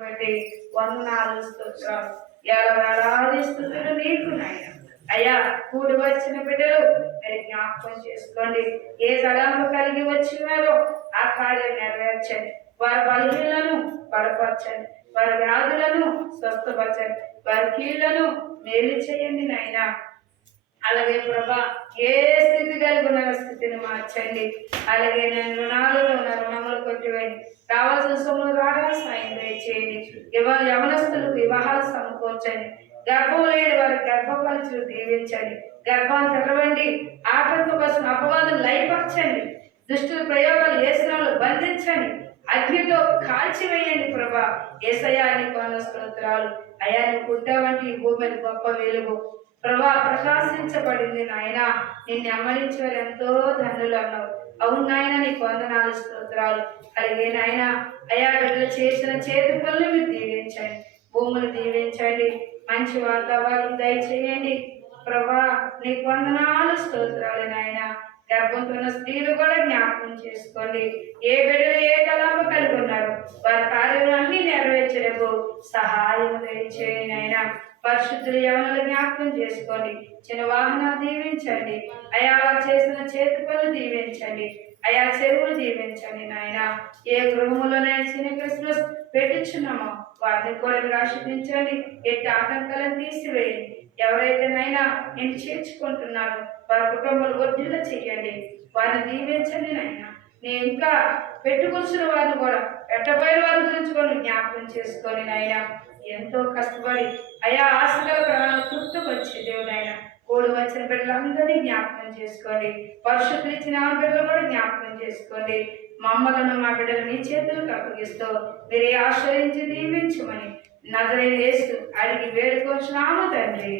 బట్టి వందనాలు స్తోత్రాలు వేలాది స్తుతులు నీకు నాయన. అయ్యా కూడి వచ్చిన బిడ్డలు మీరు జ్ఞాపకం చేసుకోండి. ఏ తలంపు కలిగి వచ్చినారో ఆ కార్యం నెరవేర్చండి. వారి బలహీనలను బలపరచండి, వారి వ్యాధులను స్వస్థపరచండి, వారి కీళ్లను మేలు చేయండి నాయన. అలాగే ప్రభా ఏ స్థితి కలిగి ఉన్న స్థితిని మార్చండి. అలాగే నేను రుణాలలో ఉన్న రుణములు కొట్టివేయండి. కావాల్సిన సొమ్ములు రావడం సాయం దయచేయండి. యవనస్తులకు వివాహాలు సమకూర్చండి. గర్భం లేని వారి గర్భఫలితులు దీవించండి. గర్భాన్ని తెరవండి. ఆటంకం కోసం అపవాదం లయపరచండి. దుష్టుల ప్రయోగాలు ఏసునాలు బంధించండి. అగ్నితో కాల్చివేయండి ప్రభా. ఏసయ్యా నీకు వందనాలు స్తోత్రాలు. అయ్యా నువ్వు పుట్టావంటి ఈ భూమిని గొప్ప వెలుగు ప్రభా ప్రకాశించబడింది నాయన. నిన్ను అమ్మలించేవారు ఎంతో ధన్యులు అన్నావు. అవును నాయన నీకు వందనాలు స్తోత్రాలు. అలాగే నాయన అయా బిడ్డలు చేసిన చేతి పనులు మీరు దీవించండి. భూములు దీవించండి. మంచి వాతావరణం దయచేయండి ప్రభా. నీకు వందనాలు స్తోత్రాలు నాయన. గర్భంతో ఉన్న స్త్రీలు కూడా జ్ఞాపకం చేసుకోండి. ఏ బిడ్డలు ఏ తలంపు కలిగి ఉన్నారు వారి కార్యాలు అన్ని నెరవేర్చలేవు సహాయం దయచేయండి నాయన. పరిశుద్ధులు యవనులు జ్ఞాపకం చేసుకోండి. చిన్న వాహనాలు దీవించండి. అయా చేసిన చేతి పనులు దీవించండి. అయా చెరువులు దీవించండి నాయన. ఏ గృహములోనే చిన్న క్రిస్మస్ పెట్టించున్నామో వారిని కూడా ఆశీర్వదించండి. ఎట్టి ఆటంకాలను తీసివేయండి. ఎవరైతే నైనా నేను చేర్చుకుంటున్నారో వారి కుటుంబాలు వర్ధిల్ల చేయండి. వారిని దీవించండి నాయన. నేను ఇంకా పెట్టుకొచ్చిన వారిని కూడా పెట్టబోయే వారి గురించి కూడా జ్ఞాపకం చేసుకొని నాయన. ఎంతో కష్టపడి అయా ఆశగా ప్రాణాలు గుర్తుకొచ్చే దేవుడైనా కూడి వచ్చిన బిడ్డలందరినీ జ్ఞాపకం చేసుకోండి. పరిశుద్ధులు ఇచ్చిన ఆ బిడ్డలు కూడా జ్ఞాపకం చేసుకోండి. మమ్మలను మా బిడ్డలు మీ చేతులకు అప్పగిస్తూ మీరే ఆశ్రయించి దీవించమని నజరేయుడు యేసు అడిగి వేడుకొచ్చున్నాము తండ్రి.